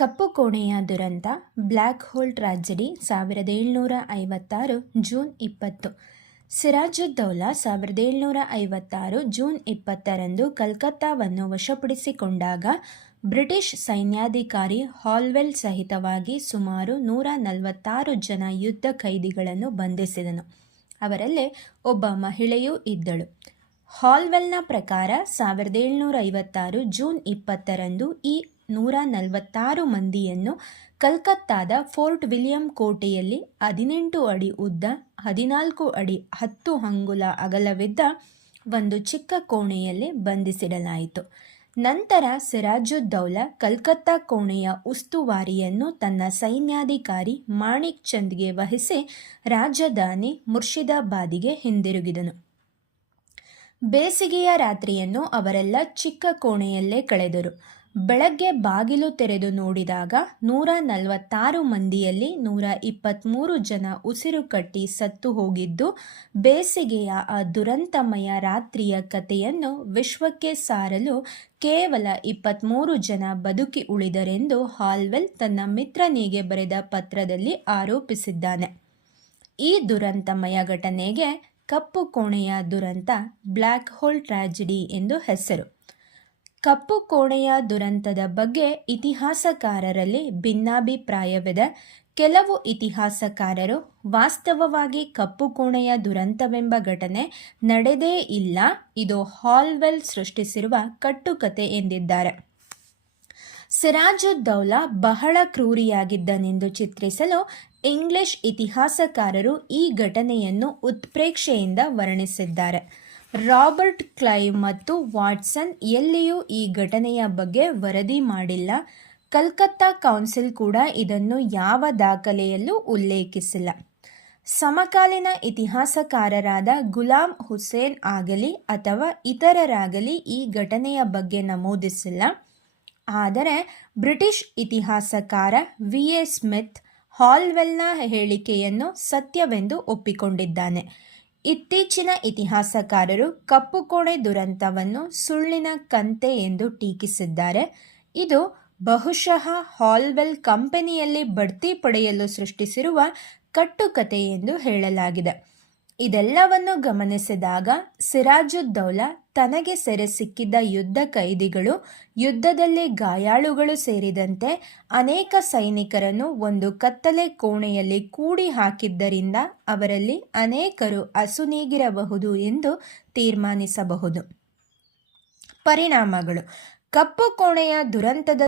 ಕಪ್ಪು ಕೋಣೆಯ ದುರಂತ black hole tragedy 1756 June 20. Sirajuddaula 1756 June 20ರಂದು ಕಲ್ಕತ್ತಾವನ್ನು ವಶಪಡಿಸಿಕೊಂಡಾಗ ಬ್ರಿಟಿಷ್ ಸೈನ್ಯಾಧಿಕಾರಿ ಹಾಲ್ವೆಲ್ ಸಹಿತವಾಗಿ ಸುಮಾರು 146 ಜನ ಯುದ್ಧ ಖೈದಿಗಳನ್ನು ಬಂಧಿಸಿದನು. ಅವರಲ್ಲೇ ಒಬ್ಬ ಮಹಿಳೆಯೂ ಇದ್ದಳು. ಹಾಲ್ವೆಲ್ನ ಪ್ರಕಾರ 1756 ಜೂನ್ 20ರಂದು ಈ 146 ಮಂದಿಯನ್ನು ಕಲ್ಕತ್ತಾದ ಫೋರ್ಟ್ ವಿಲಿಯಂ ಕೋಟೆಯಲ್ಲಿ 18 ಅಡಿ ಉದ್ದ, 14 ಅಡಿ 10 ಅಂಗುಲ ಅಗಲವಿದ್ದ ಒಂದು ಚಿಕ್ಕ ಕೋಣೆಯಲ್ಲಿ ಬಂಧಿಸಿಡಲಾಯಿತು. ನಂತರ ಸಿರಾಜುದ್ದೌಲಾ ಕಲ್ಕತ್ತಾ ಕೋಣೆಯ ಉಸ್ತುವಾರಿಯನ್ನು ತನ್ನ ಸೈನ್ಯಾಧಿಕಾರಿ ಮಾಣಿಕ್ ಚಂದ್ಗೆ ವಹಿಸಿ ರಾಜಧಾನಿ ಮುರ್ಷಿದಾಬಾದಿಗೆ ಹಿಂದಿರುಗಿದನು. ಬೇಸಿಗೆಯ ರಾತ್ರಿಯನ್ನು ಅವರೆಲ್ಲ ಚಿಕ್ಕ ಕೋಣೆಯಲ್ಲೇ ಕಳೆದರು. ಬೆಳಗ್ಗೆ ಬಾಗಿಲು ತೆರೆದು ನೋಡಿದಾಗ 146 ಮಂದಿಯಲ್ಲಿ 123 ಜನ ಉಸಿರು ಕಟ್ಟಿ ಸತ್ತು ಹೋಗಿದ್ದು, ಬೇಸಿಗೆಯ ಆ ದುರಂತಮಯ ರಾತ್ರಿಯ ಕಥೆಯನ್ನು ವಿಶ್ವಕ್ಕೆ ಸಾರಲು ಕೇವಲ 23 ಜನ ಬದುಕಿ ಉಳಿದರೆಂದು ಹಾಲ್ವೆಲ್ ತನ್ನ ಮಿತ್ರನಿಗೆ ಬರೆದ ಪತ್ರದಲ್ಲಿ ಆರೋಪಿಸಿದ್ದಾನೆ. ಈ ದುರಂತಮಯ ಘಟನೆಗೆ ಕಪ್ಪು ಕೋಣೆಯ ದುರಂತ, ಬ್ಲ್ಯಾಕ್ ಹೋಲ್ ಟ್ರಾಜಿಡಿ ಎಂದು ಹೆಸರು. ಕಪ್ಪು ಕೋಣೆಯ ದುರಂತದ ಬಗ್ಗೆ ಇತಿಹಾಸಕಾರರಲ್ಲಿ ಭಿನ್ನಾಭಿಪ್ರಾಯವಿದೆ. ಕೆಲವು ಇತಿಹಾಸಕಾರರು ವಾಸ್ತವವಾಗಿ ಕಪ್ಪು ಕೋಣೆಯ ದುರಂತವೆಂಬ ಘಟನೆ ನಡೆದೇ ಇಲ್ಲ, ಇದು ಹಾಲ್ವೆಲ್ ಸೃಷ್ಟಿಸಿರುವ ಕಟ್ಟುಕತೆ ಎಂದಿದ್ದಾರೆ. ಸಿರಾಜುದ್ದೌಲಾ ಬಹಳ ಕ್ರೂರಿಯಾಗಿದ್ದನೆಂದು ಚಿತ್ರಿಸಲು ಇಂಗ್ಲಿಷ್ ಇತಿಹಾಸಕಾರರು ಈ ಘಟನೆಯನ್ನು ಉತ್ಪ್ರೇಕ್ಷೆಯಿಂದ ವರ್ಣಿಸಿದ್ದಾರೆ. ರಾಬರ್ಟ್ ಕ್ಲೈವ್ ಮತ್ತು ವಾಟ್ಸನ್ ಎಲ್ಲಿಯೂ ಈ ಘಟನೆಯ ಬಗ್ಗೆ ವರದಿ ಮಾಡಿಲ್ಲ. ಕಲ್ಕತ್ತಾ ಕೌನ್ಸಿಲ್ ಕೂಡ ಇದನ್ನು ಯಾವ ದಾಖಲೆಯಲ್ಲೂ ಉಲ್ಲೇಖಿಸಿಲ್ಲ. ಸಮಕಾಲೀನ ಇತಿಹಾಸಕಾರರಾದ ಗುಲಾಮ್ ಹುಸೇನ್ ಆಗಲಿ ಅಥವಾ ಇತರರಾಗಲಿ ಈ ಘಟನೆಯ ಬಗ್ಗೆ ನಮೂದಿಸಿಲ್ಲ. ಆದರೆ ಬ್ರಿಟಿಷ್ ಇತಿಹಾಸಕಾರ ವಿ.ಎ. ಸ್ಮಿತ್ ಹಾಲ್ವೆಲ್ನ ಹೇಳಿಕೆಯನ್ನು ಸತ್ಯವೆಂದು ಒಪ್ಪಿಕೊಂಡಿದ್ದಾನೆ. ಇತ್ತೀಚಿನ ಇತಿಹಾಸಕಾರರು ಕಪ್ಪು ಕೋಣೆ ದುರಂತವನ್ನು ಸುಳ್ಳಿನ ಕಂತೆ ಎಂದು ಟೀಕಿಸಿದ್ದಾರೆ. ಇದು ಬಹುಶಃ ಹಾಲ್ವೆಲ್ ಕಂಪನಿಯಲ್ಲಿ ಬಡ್ತಿ ಪಡೆಯಲು ಸೃಷ್ಟಿಸಿರುವ ಕಟ್ಟುಕತೆ ಎಂದು ಹೇಳಲಾಗಿದೆ. ಇದೆಲ್ಲವನ್ನು ಗಮನಿಸಿದಾಗ ಸಿರಾಜುದ್ದೌಲಾ ತನಗೆ ಸೆರೆ ಸಿಕ್ಕಿದ್ದ ಯುದ್ಧ ಖೈದಿಗಳು, ಯುದ್ಧದಲ್ಲಿ ಗಾಯಾಳುಗಳು ಸೇರಿದಂತೆ ಅನೇಕ ಸೈನಿಕರನ್ನು ಒಂದು ಕತ್ತಲೆ ಕೋಣೆಯಲ್ಲಿ ಕೂಡಿ ಹಾಕಿದ್ದರಿಂದ ಅವರಲ್ಲಿ ಅನೇಕರು ಅಸುನೀಗಿರಬಹುದು ಎಂದು ತೀರ್ಮಾನಿಸಬಹುದು. ಪರಿಣಾಮಗಳು: ಕಪ್ಪು ಕೋಣೆಯ ದುರಂತದ